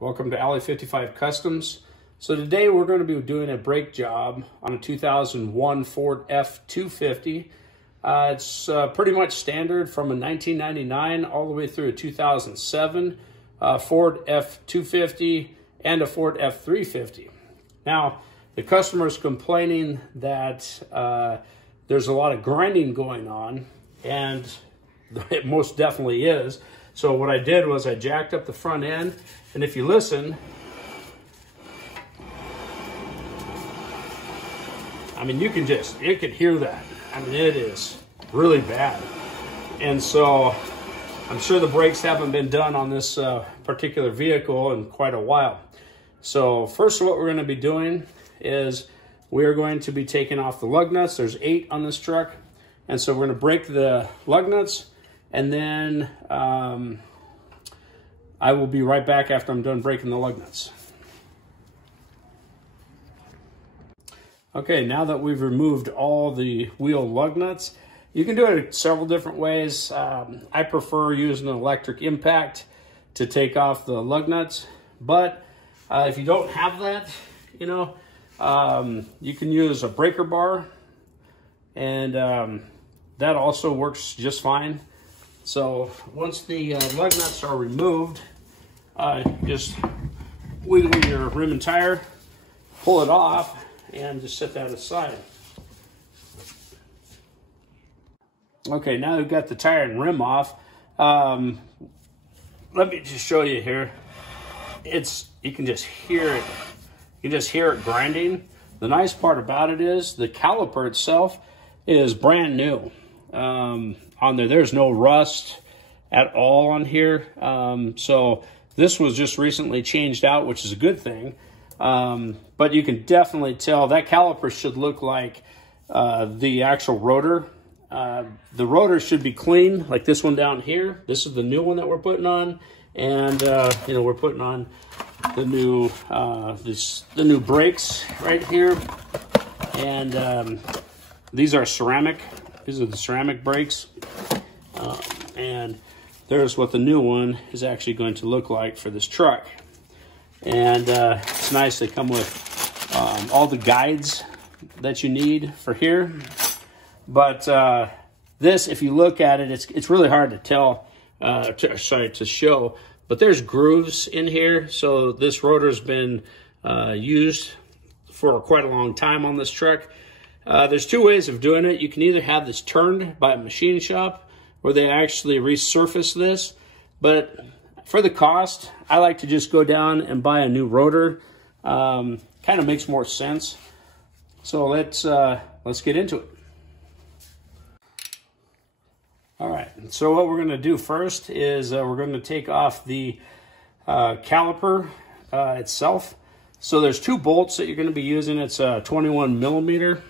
Welcome to F-350 Customs. So today we're going to be doing a brake job on a 2001 Ford F-250. It's pretty much standard from a 1999 all the way through a 2007 Ford F-250 and a Ford F-350. Now, the customer's complaining that there's a lot of grinding going on, and it most definitely is. So what I did was I jacked up the front end, and if you listen, I mean, you can hear that. I mean, it is really bad. And so I'm sure the brakes haven't been done on this particular vehicle in quite a while. So first, what we're going to be doing is we're going to be taking off the lug nuts. There's 8 on this truck. And so we're going to break the lug nuts, and then I will be right back after I'm done breaking the lug nuts. Okay, now that we've removed all the wheel lug nuts, you can do it several different ways. I prefer using an electric impact to take off the lug nuts, but if you don't have that, you know, you can use a breaker bar, and that also works just fine. So once the lug nuts are removed, just wiggle your rim and tire, pull it off, and just set that aside. Okay, now we've got the tire and rim off. Let me just show you here. You can just hear it. You can just hear it grinding. The nice part about it is the caliper itself is brand new. On there, there's no rust at all on here. So this was just recently changed out, which is a good thing. But you can definitely tell that caliper should look like the actual rotor. The rotor should be clean, like this one down here. This is the new one that we're putting on, and you know, we're putting on the new the new brakes right here, and these are ceramic. These are the ceramic brakes, and there's what the new one is actually going to look like for this truck. And it's nice. They come with all the guides that you need for here. But this, if you look at it, it's really hard to tell, to show. But there's grooves in here. So this rotor's been used for quite a long time on this truck. There's 2 ways of doing it. You can either have this turned by a machine shop, where they actually resurface this. But for the cost, I like to just go down and buy a new rotor. Kind of makes more sense. So let's get into it. All right, so what we're going to do first is we're going to take off the caliper itself. So there's 2 bolts that you're going to be using. It's 21 millimeter.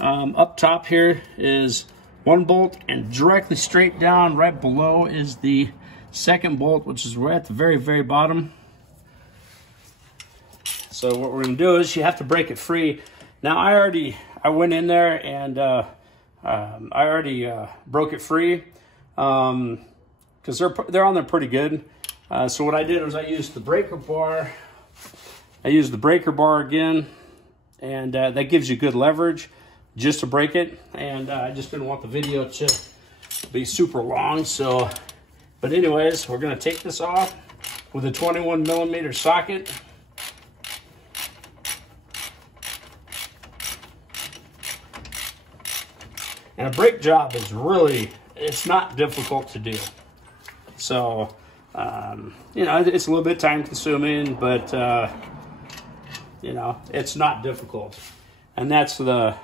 Up top here is 1 bolt, and directly straight down right below is the 2nd bolt, which is right at the very, very bottom. So what we're going to do is you have to break it free. Now I went in there and I already broke it free because they're on there pretty good. So what I did was I used the breaker bar. I used the breaker bar again, and that gives you good leverage just to break it. And I just didn't want the video to be super long. So, but anyways, we're going to take this off with a 21 millimeter socket. And a brake job is really, it's not difficult to do. So, you know, it's a little bit time consuming, but, you know, it's not difficult. And that's the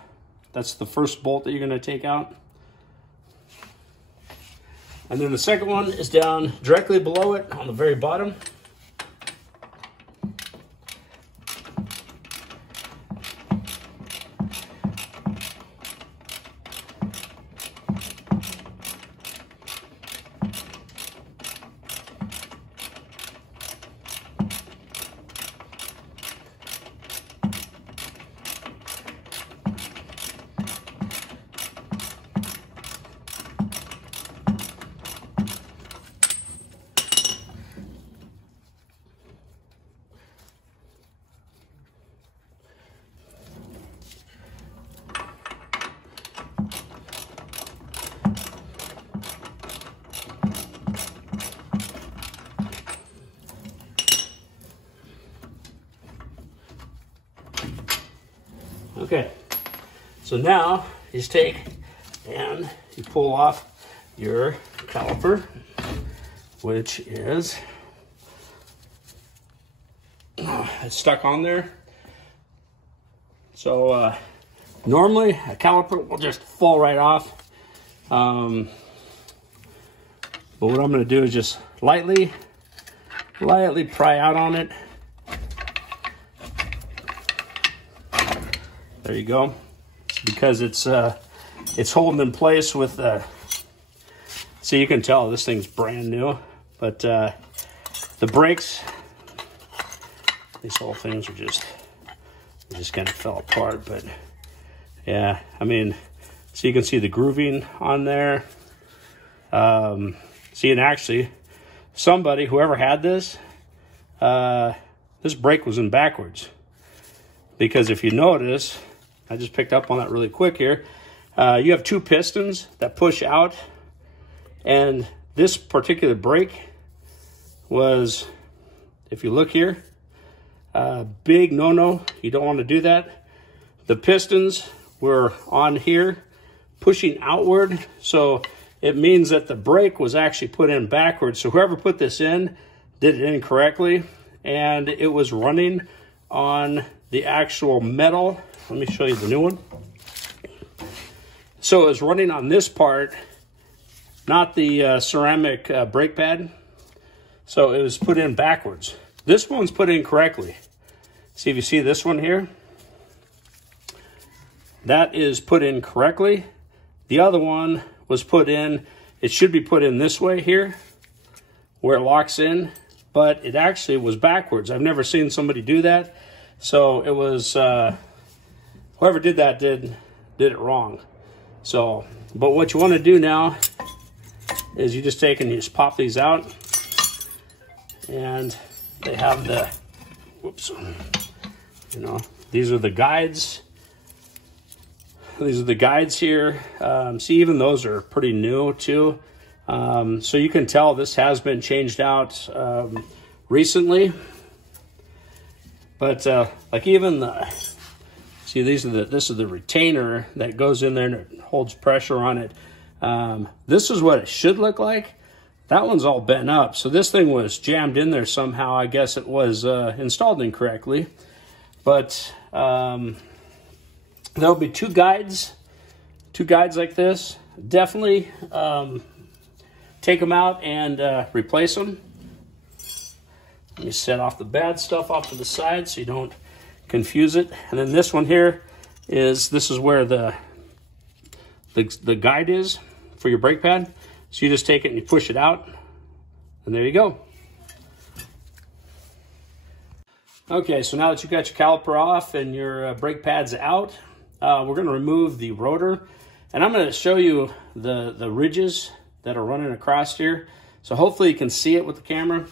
first bolt that you're going to take out. And then the second one is down directly below it on the very bottom. Okay, so now you just take and you pull off your caliper, which is it's stuck on there. So normally a caliper will just fall right off. But what I'm going to do is just lightly pry out on it. There you go. Because it's holding in place with so you can tell this thing's brand new, but the brakes, these whole things are just kind of fell apart. But yeah, I mean, so you can see the grooving on there. See, and actually whoever had this brake was in backwards, because if you notice, I just picked up on that really quick here. You have two pistons that push out, and this particular brake was, if you look here, big no-no. You don't want to do that. The pistons were on here pushing outward, so it means that the brake was actually put in backwards. So whoever put this in did it incorrectly, and it was running on the actual metal. Let me show you the new one. So it was running on this part, not the ceramic brake pad. So it was put in backwards. This one's put in correctly. See, if you see this one here, that is put in correctly. The other one was put in, it should be put in this way here, where it locks in, but it actually was backwards. I've never seen somebody do that. So it was, whoever did that did it wrong. So, but what you want to do now is you just take and you just pop these out, and they have the, whoops, you know, these are the guides. These are the guides here. See, even those are pretty new too. So you can tell this has been changed out recently. But like even the, see, this is the retainer that goes in there and it holds pressure on it. This is what it should look like. That one's all bent up. So this thing was jammed in there somehow. I guess it was installed incorrectly. But there'll be two guides like this. Definitely take them out and replace them. Let me set off the bad stuff off to the side so you don't confuse it. And then this one here is, this is where the guide is for your brake pad. So you just take it and you push it out, and there you go. Okay, so now that you've got your caliper off and your brake pads out, we're going to remove the rotor, and I'm going to show you the ridges that are running across here. So hopefully you can see it with the camera.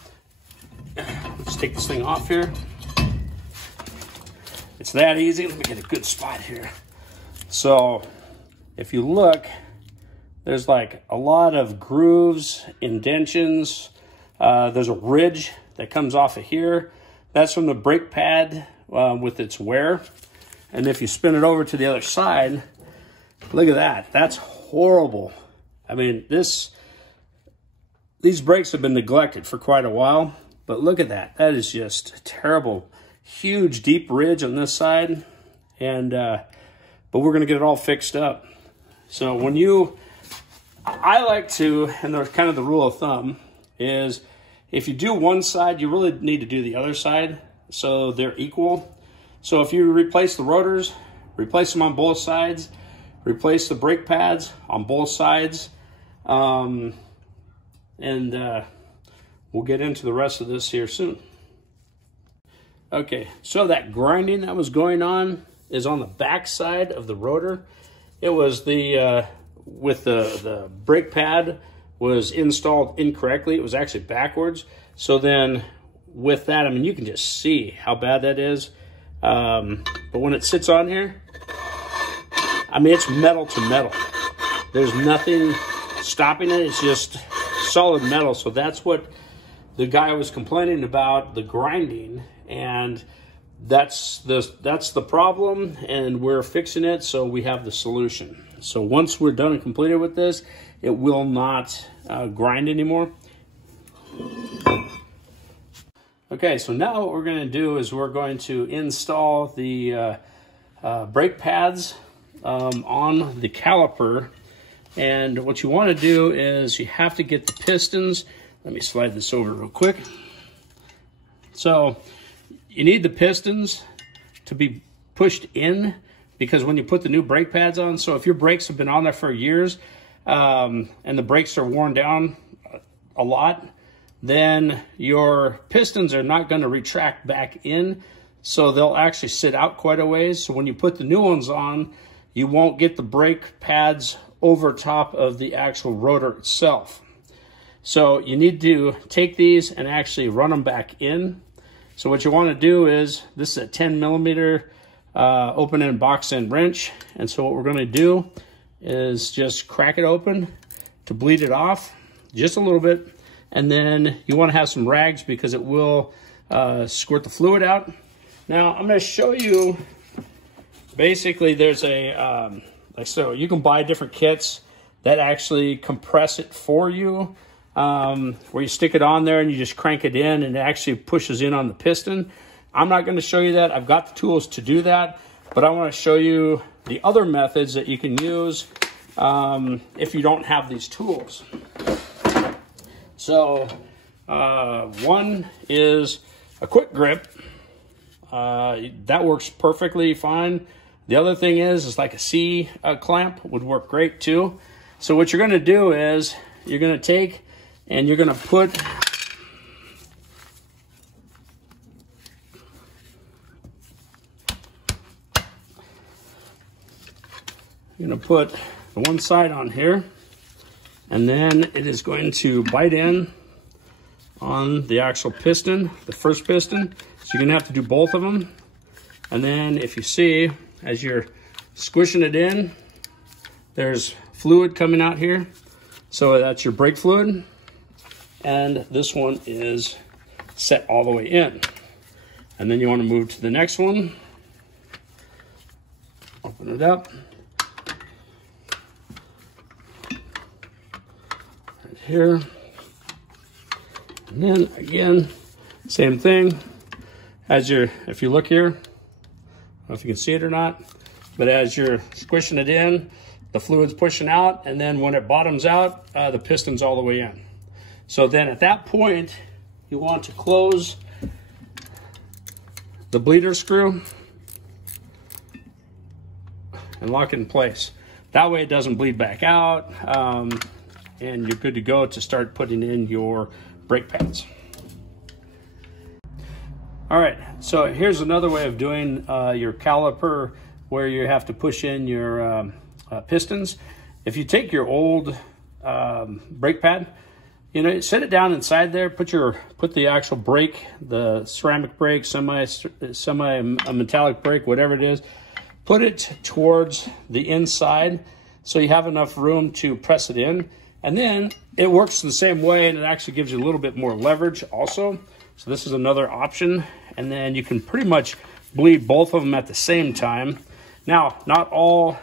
Let's take this thing off here. It's that easy. Let me get a good spot here. So if you look, there's like a lot of grooves, indentions. There's a ridge that comes off of here. That's from the brake pad with its wear. And if you spin it over to the other side, look at that. That's horrible. I mean, these brakes have been neglected for quite a while, but look at that. That is just terrible. Huge, deep ridge on this side. And, but we're gonna get it all fixed up. So when I like to, and there's kind of the rule of thumb, is if you do one side, you really need to do the other side so they're equal. So if you replace the rotors, replace them on both sides, replace the brake pads on both sides, and we'll get into the rest of this here soon. Okay, so that grinding that was going on is on the back side of the rotor. It was with the brake pad was installed incorrectly. It was actually backwards. So then with that, I mean, you can just see how bad that is. But when it sits on here, I mean, it's metal to metal. There's nothing stopping it. It's just solid metal. So that's what the guy was complaining about, the grinding. And that's the problem, and we're fixing it, so we have the solution. So once we're done and completed with this, it will not grind anymore. Okay, so now what we're going to do is we're going to install the brake pads on the caliper. And what you want to do is you have to get the pistons. Let me slide this over real quick. So you need the pistons to be pushed in, because when you put the new brake pads on, so if your brakes have been on there for years and the brakes are worn down a lot, then your pistons are not going to retract back in, so they'll actually sit out quite a ways. So when you put the new ones on, you won't get the brake pads over top of the actual rotor itself. So you need to take these and actually run them back in. So what you want to do is, this is a 10 millimeter open end box end wrench. And so what we're going to do is just crack it open to bleed it off just a little bit. And then you want to have some rags, because it will squirt the fluid out. Now I'm going to show you, basically there's a, like so, you can buy different kits that actually compress it for you, where you stick it on there and you just crank it in and it actually pushes in on the piston. I'm not going to show you that. I've got the tools to do that, but I want to show you the other methods that you can use if you don't have these tools. So one is a quick grip. That works perfectly fine. The other thing is like a C clamp would work great too. So what you're going to do is you're going to take and you're going to put the one side on here, and then it is going to bite in on the actual piston, the first piston. So you're going to have to do both of them. And then if you see, as you're squishing it in, there's fluid coming out here. So that's your brake fluid. And this one is set all the way in. And then you want to move to the next one. Open it up. Right here. And then again, same thing. If you look here, I don't know if you can see it or not, but as you're squishing it in, the fluid's pushing out, and then when it bottoms out, the piston's all the way in. So then at that point, you want to close the bleeder screw and lock it in place. That way it doesn't bleed back out, and you're good to go to start putting in your brake pads. All right, so here's another way of doing your caliper where you have to push in your pistons. If you take your old brake pad, set it down inside there, put the actual brake, the ceramic brake, semi metallic brake, whatever it is, put it towards the inside so you have enough room to press it in. And then it works the same way, and it actually gives you a little bit more leverage also. So this is another option. And then you can pretty much bleed both of them at the same time. Now, not all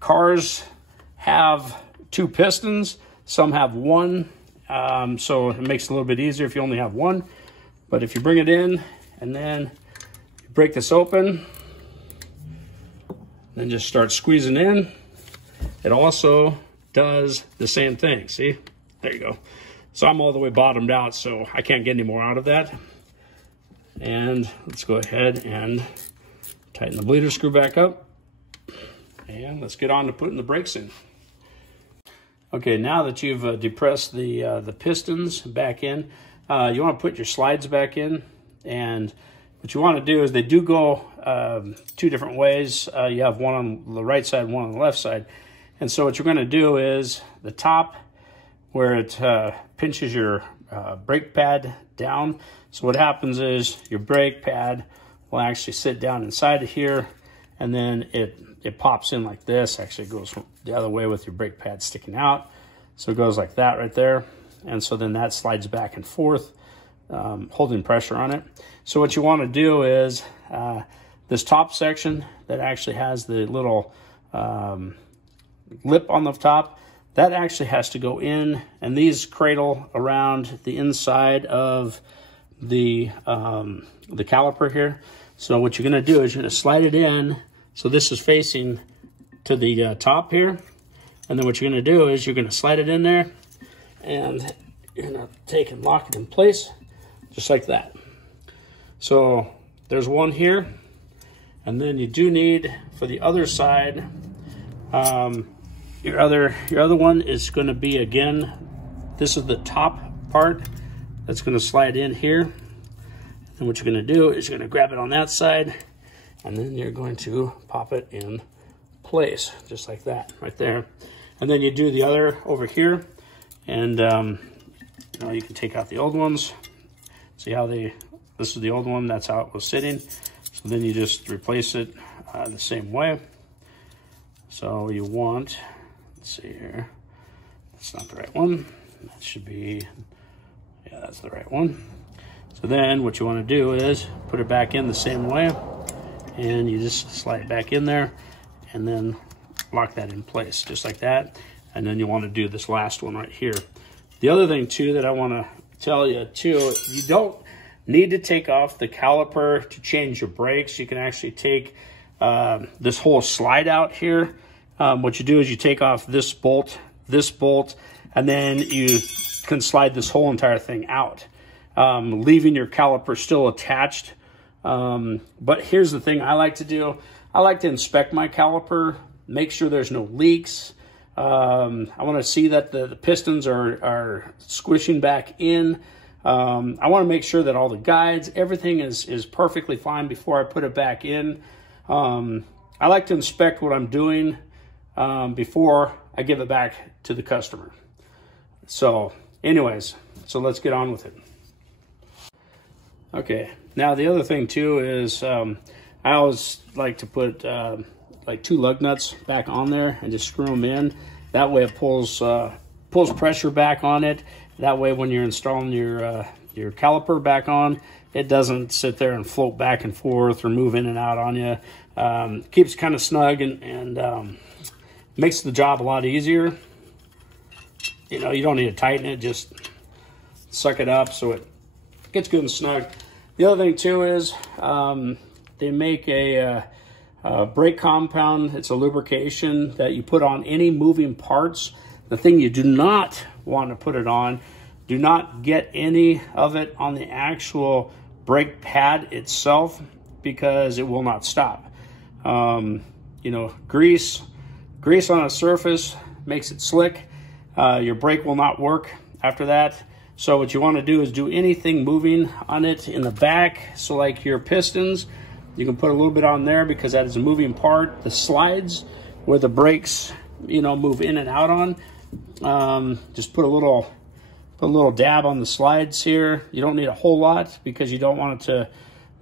cars have two pistons. Some have one, so it makes it a little bit easier if you only have one. But if you bring it in and then you break this open, then just start squeezing in, it also does the same thing. See, there you go. So I'm all the way bottomed out, so I can't get any more out of that. And let's go ahead and tighten the bleeder screw back up. And let's get on to putting the brakes in. Okay, now that you've depressed the pistons back in, you want to put your slides back in. And what you want to do is they do go two different ways. You have one on the right side, one on the left side. And so what you're going to do is the top where it pinches your brake pad down. So what happens is your brake pad will actually sit down inside of here, and then it pops in like this. Actually, it goes the other way with your brake pad sticking out. So it goes like that right there. And so then that slides back and forth holding pressure on it. So what you want to do is this top section that actually has the little lip on the top, that actually has to go in, and these cradle around the inside of the caliper here. So what you're going to do is you're going to slide it in. So this is facing to the top here. And then what you're going to do is you're going to slide it in there, and you're going to take and lock it in place just like that. So there's one here. And then you do need, for the other side, your other one is going to be, again, this is the top part that's going to slide in here. And what you're going to do is you're going to grab it on that side, and then you're going to pop it in place, just like that, right there. And then you do the other over here, and you know, you can take out the old ones. See how this is the old one, that's how it was sitting. So then you just replace it the same way. So you want, let's see here, that's not the right one. That should be, yeah, that's the right one. So then what you want to do is put it back in the same way, and you just slide it back in there, and then lock that in place, just like that. And then you want to do this last one right here. The other thing too that I want to tell you too, you don't need to take off the caliper to change your brakes. You can actually take this whole slide out here. What you do is you take off this bolt, and then you can slide this whole entire thing out, leaving your caliper still attached. But here's the thing I like to do. I like to inspect my caliper, make sure there's no leaks. I want to see that the pistons are squishing back in. I want to make sure that all the guides, everything is perfectly fine before I put it back in. I like to inspect what I'm doing before I give it back to the customer. So anyways, so let's get on with it. Okay, now the other thing too is I always like to put like 2 lug nuts back on there and just screw them in. That way it pulls pressure back on it. That way when you're installing your caliper back on, it doesn't sit there and float back and forth or move in and out on you. Keeps kind of snug and makes the job a lot easier. You know, you don't need to tighten it, just suck it up so it gets good and snug. The other thing too is they make a brake compound. It's a lubrication that you put on any moving parts. The thing you do not want to put it on, do not get any of it on the actual brake pad itself, because it will not stop. You know, grease on a surface makes it slick. Your brake will not work after that. So what you want to do is do anything moving on it in the back. So like your pistons, you can put a little bit on there because that is a moving part. The slides where the brakes, you know, move in and out on, just put a little dab on the slides here. You don't need a whole lot because you don't want it to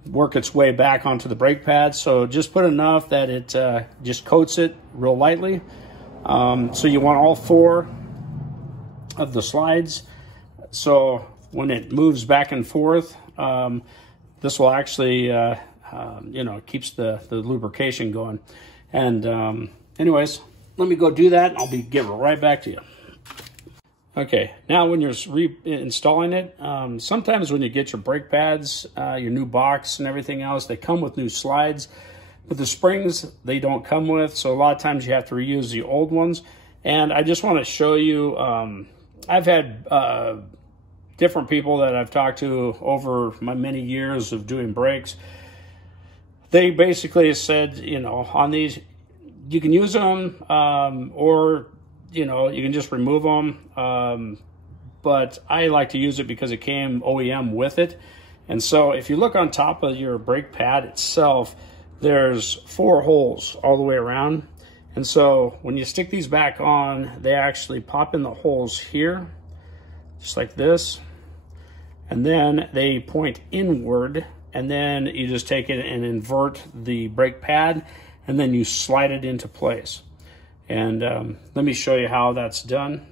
work its way back onto the brake pad. So just put enough that it just coats it real lightly. So you want all 4 of the slides. So when it moves back and forth, this will actually, you know, keeps the lubrication going. And anyways, let me go do that, and I'll get right back to you. Okay, now when you're reinstalling it, sometimes when you get your brake pads, your new box and everything else, they come with new slides. But the springs, they don't come with, so a lot of times you have to reuse the old ones. And I just want to show you, I've had different people that I've talked to over my many years of doing brakes. They basically said, you know, on these, you can use them, or, you know, you can just remove them. But I like to use it because it came OEM with it. And so if you look on top of your brake pad itself, there's 4 holes all the way around. And so when you stick these back on, they actually pop in the holes here, just like this. And then they point inward, and then you just take it and invert the brake pad, and then you slide it into place. And let me show you how that's done.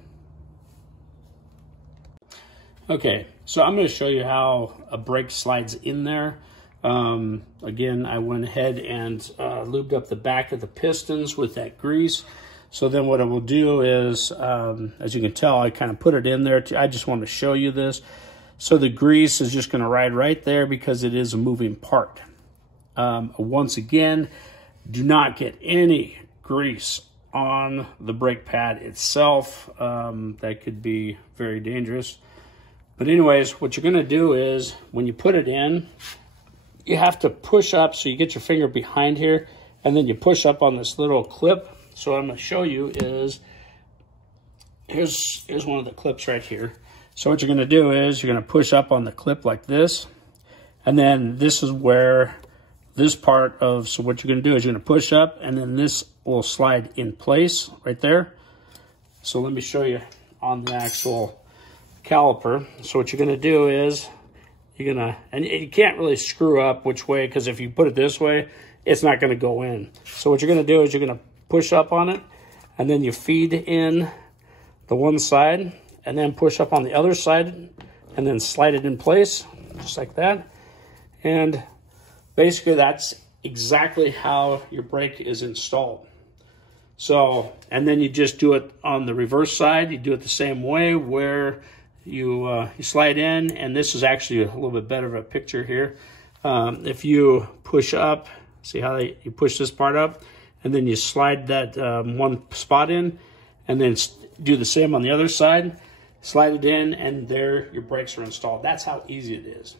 Okay, So I'm going to show you how a brake slides in there. Again, I went ahead and lubed up the back of the pistons with that grease. So then what I will do is, as you can tell, I kind of put it in there. I just want to show you this. So the grease is just going to ride right there because it is a moving part. Once again, do not get any grease on the brake pad itself. That could be very dangerous. But anyways, what you're going to do is when you put it in, you have to push up so you get your finger behind here, and then you push up on this little clip. So what I'm going to show you is, here's one of the clips right here. So what you're going to do is you're going to push up on the clip like this, and then this is where this part of, so what you're going to do is you're going to push up, and then this will slide in place right there. So let me show you on the actual caliper. So what you're going to do is you're going to, and you can't really screw up which way, because if you put it this way, it's not going to go in. So what you're going to do is you're going to push up on it, and then you feed in the one side, and then push up on the other side, and then slide it in place, just like that. And basically that's exactly how your brake is installed. So, and then you just do it on the reverse side. You do it the same way, where you slide in, and this is actually a little bit better of a picture here. If you push up, see how you push this part up, and then you slide that one spot in, and then do the same on the other side, slide it in, and there your brakes are installed. That's how easy it is.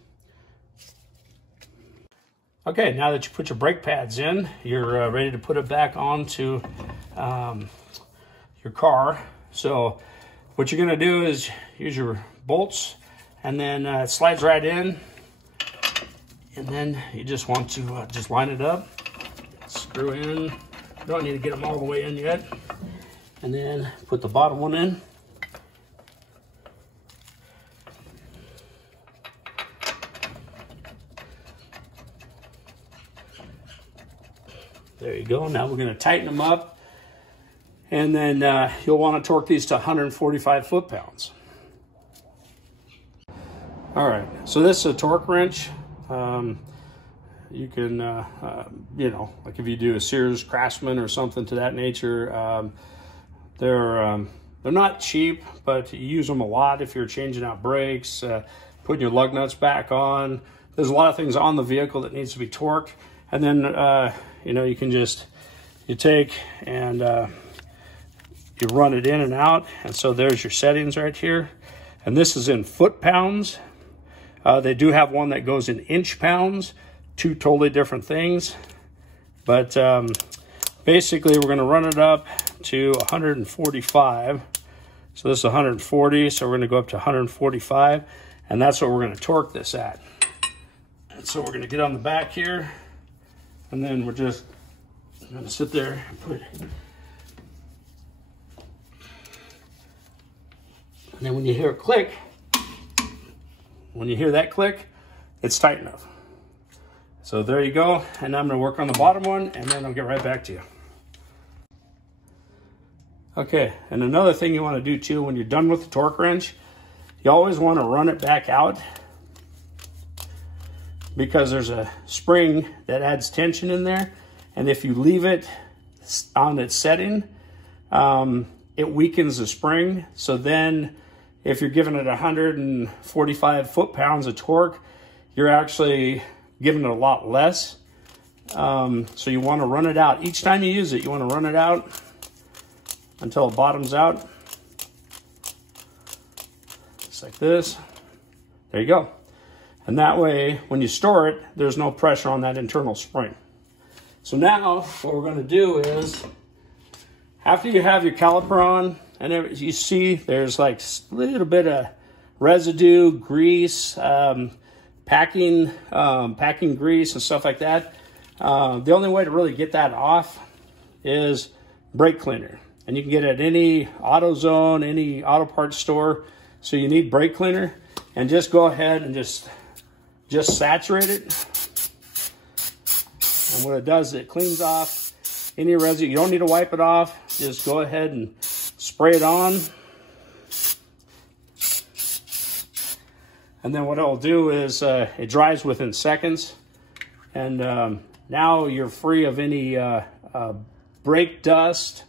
Okay, now that you put your brake pads in, you're ready to put it back onto your car. So what you're going to do is use your bolts, and then it slides right in, and then you just want to just line it up, screw in. You don't need to get them all the way in yet. And then put the bottom one in. There you go. Now we're going to tighten them up, and then you'll want to torque these to 145 foot-pounds. All right, so this is a torque wrench. You can, you know, like if you do a Sears Craftsman or something to that nature, they're not cheap, but you use them a lot if you're changing out brakes, putting your lug nuts back on. There's a lot of things on the vehicle that needs to be torqued. And then, you know, you can just, you take and you run it in and out. And so there's your settings right here. And this is in foot-pounds. They do have one that goes in inch-pounds. Two totally different things. But basically, we're going to run it up to 145. So this is 140, so we're going to go up to 145, and that's what we're going to torque this at. And so we're going to get on the back here, and then we're just going to sit there and put it. And then when you hear a click, when you hear that click, it's tight enough. So there you go, and I'm going to work on the bottom one, and then I'll get right back to you. Okay, and another thing you want to do too when you're done with the torque wrench, you always want to run it back out, because there's a spring that adds tension in there, and if you leave it on its setting, it weakens the spring. So then if you're giving it 145 foot-pounds of torque, you're actually giving it a lot less. So you want to run it out. Each time you use it, you want to run it out until it bottoms out. Just like this. There you go. And that way, when you store it, there's no pressure on that internal spring. So now, what we're going to do is, after you have your caliper on, and you see there's like a little bit of residue, grease, packing grease and stuff like that. The only way to really get that off is brake cleaner. And you can get it at any AutoZone, any auto parts store. So you need brake cleaner, and just go ahead and just saturate it. And what it does is it cleans off any residue. You don't need to wipe it off. Just go ahead and spray it on. And then what it'll do is it dries within seconds. And now you're free of any brake dust,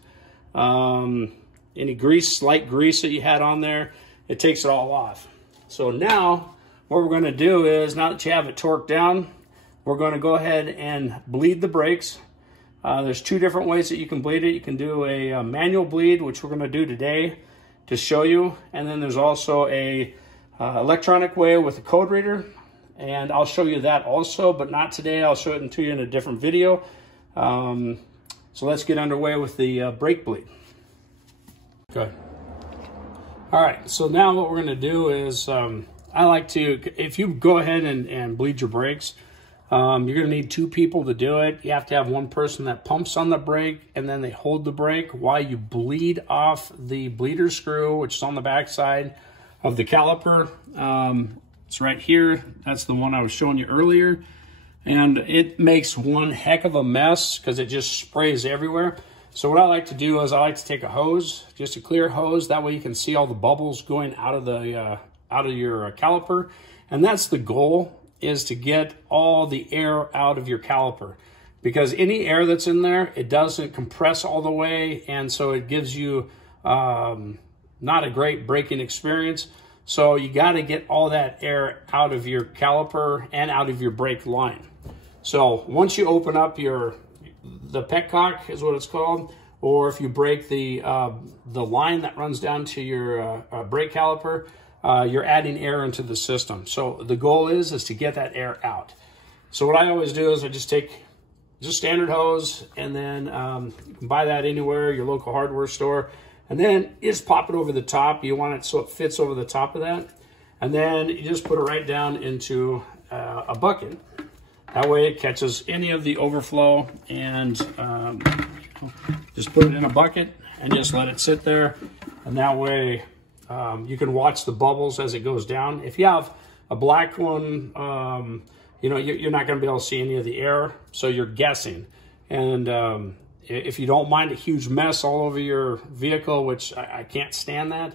any grease, slight grease that you had on there. It takes it all off. So now what we're going to do is, now that you have it torqued down, we're going to go ahead and bleed the brakes. There's two different ways that you can bleed it. You can do a manual bleed, which we're going to do today to show you. And then there's also a electronic way with a code reader. And I'll show you that also, but not today. I'll show it to you in a different video. So let's get underway with the brake bleed. Good. All right, so now what we're going to do is, I like to, if you go ahead and bleed your brakes, you're going to need two people to do it. You have to have one person that pumps on the brake, and then they hold the brake while you bleed off the bleeder screw, which is on the back side of the caliper. It's right here. That's the one I was showing you earlier. And it makes one heck of a mess because it just sprays everywhere. So what I like to do is I like to take a hose, just a clear hose. That way you can see all the bubbles going out of the out of your caliper. And that's the goal, is to get all the air out of your caliper. Because any air that's in there, it doesn't compress all the way. And so it gives you not a great braking experience. So you got to get all that air out of your caliper and out of your brake line. So once you open up the petcock is what it's called, or if you break the line that runs down to your brake caliper, you're adding air into the system. So the goal is to get that air out. So what I always do is I just take just standard hose, and then you can buy that anywhere, your local hardware store. And then you just pop it over the top. You want it so it fits over the top of that. And then you just put it right down into a bucket. That way it catches any of the overflow, and just put it in a bucket and just let it sit there. And that way you can watch the bubbles as it goes down. If you have a black one, you know, you're not going to be able to see any of the air, so you're guessing. And if you don't mind a huge mess all over your vehicle, which I can't stand that,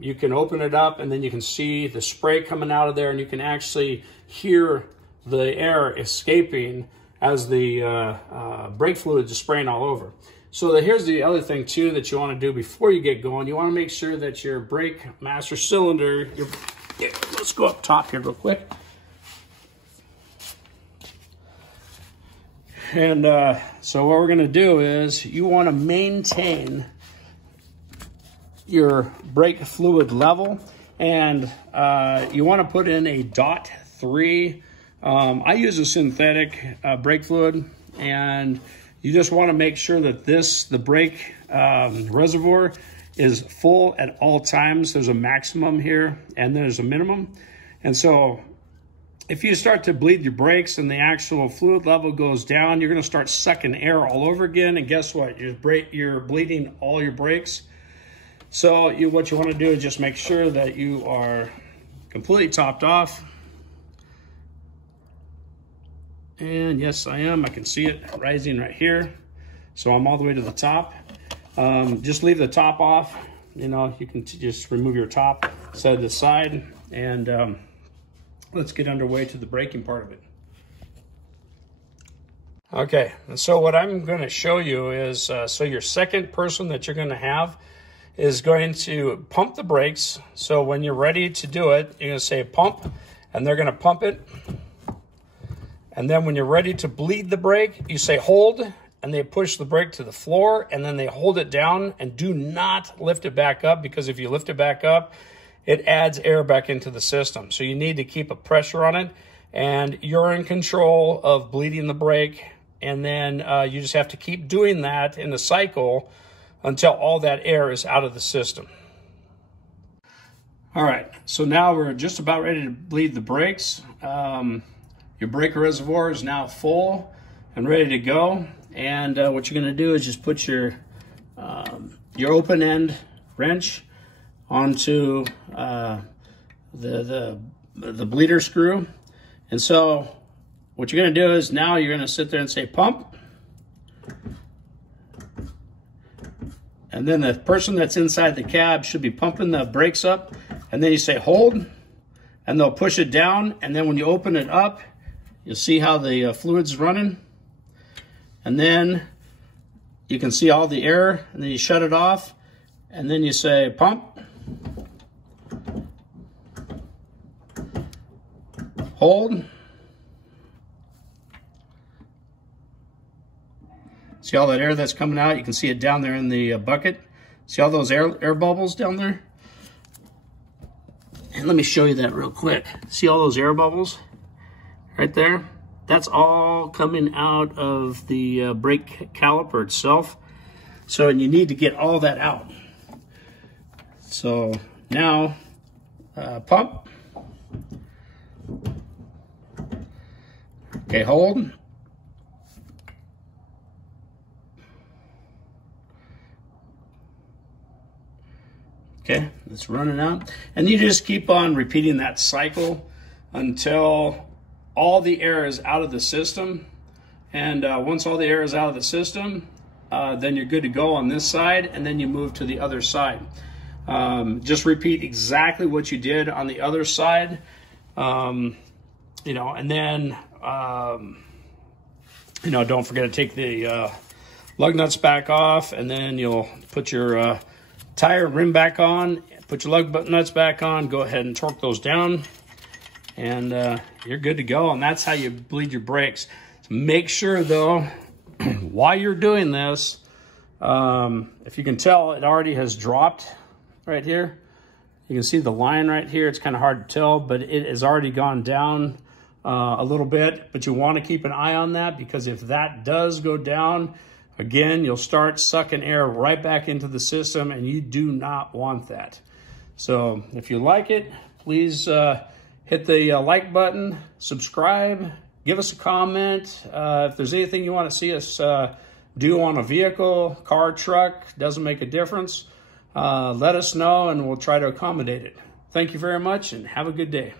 you can open it up and then you can see the spray coming out of there, and you can actually hear the air escaping as the brake fluid is spraying all over. So here's the other thing too that you want to do before you get going. You want to make sure that your brake master cylinder, let's go up top here real quick. And so what we're going to do is you want to maintain your brake fluid level, and you want to put in a .3. I use a synthetic brake fluid, and you just want to make sure that the brake reservoir is full at all times. There's a maximum here and there's a minimum. And so if you start to bleed your brakes and the actual fluid level goes down, you're going to start sucking air all over again. And guess what? You're bleeding all your brakes. So what you want to do is just make sure that you are completely topped off. And yes, I am. I can see it rising right here. So I'm all the way to the top. Just leave the top off. You know, you can just remove your top, set it aside, and let's get underway to the braking part of it. Okay, and so what I'm going to show you is, so your second person that you're going to have is going to pump the brakes. So when you're ready to do it, you're going to say pump, and they're going to pump it. And then when you're ready to bleed the brake, you say hold, and they push the brake to the floor, and then they hold it down, and do not lift it back up, because if you lift it back up, it adds air back into the system. So you need to keep a pressure on it, and you're in control of bleeding the brake. And then you just have to keep doing that in the cycle until all that air is out of the system. All right, so now we're just about ready to bleed the brakes. Your brake reservoir is now full and ready to go. And what you're gonna do is just put your open end wrench onto the bleeder screw. And so what you're gonna do is now you're gonna sit there and say pump. And then the person that's inside the cab should be pumping the brakes up. And then you say hold. and they'll push it down, and then when you open it up, you'll see how the fluid's running, and then you can see all the air, and then you shut it off, and then you say pump, hold. See all that air that's coming out? You can see it down there in the bucket. See all those air bubbles down there? And let me show you that real quick. See all those air bubbles right there? That's all coming out of the brake caliper itself. So, and you need to get all that out. So now, pump. Okay, hold. Okay, it's running out. And you just keep on repeating that cycle until all the air is out of the system. And once all the air is out of the system, then you're good to go on this side, and then you move to the other side. Just repeat exactly what you did on the other side. You know, and then, you know, don't forget to take the lug nuts back off, and then you'll put your tire rim back on, put your lug nuts back on, go ahead and torque those down, and you're good to go. And that's how you bleed your brakes. So make sure though, while you're doing this, if you can tell, it already has dropped right here. You can see the line right here. It's kind of hard to tell, but it has already gone down a little bit. But you want to keep an eye on that, because if that does go down, again, you'll start sucking air right back into the system, and you do not want that. So if you like it, please hit the like button, subscribe, give us a comment. If there's anything you want to see us do on a vehicle, car, truck, doesn't make a difference, let us know and we'll try to accommodate it. Thank you very much and have a good day.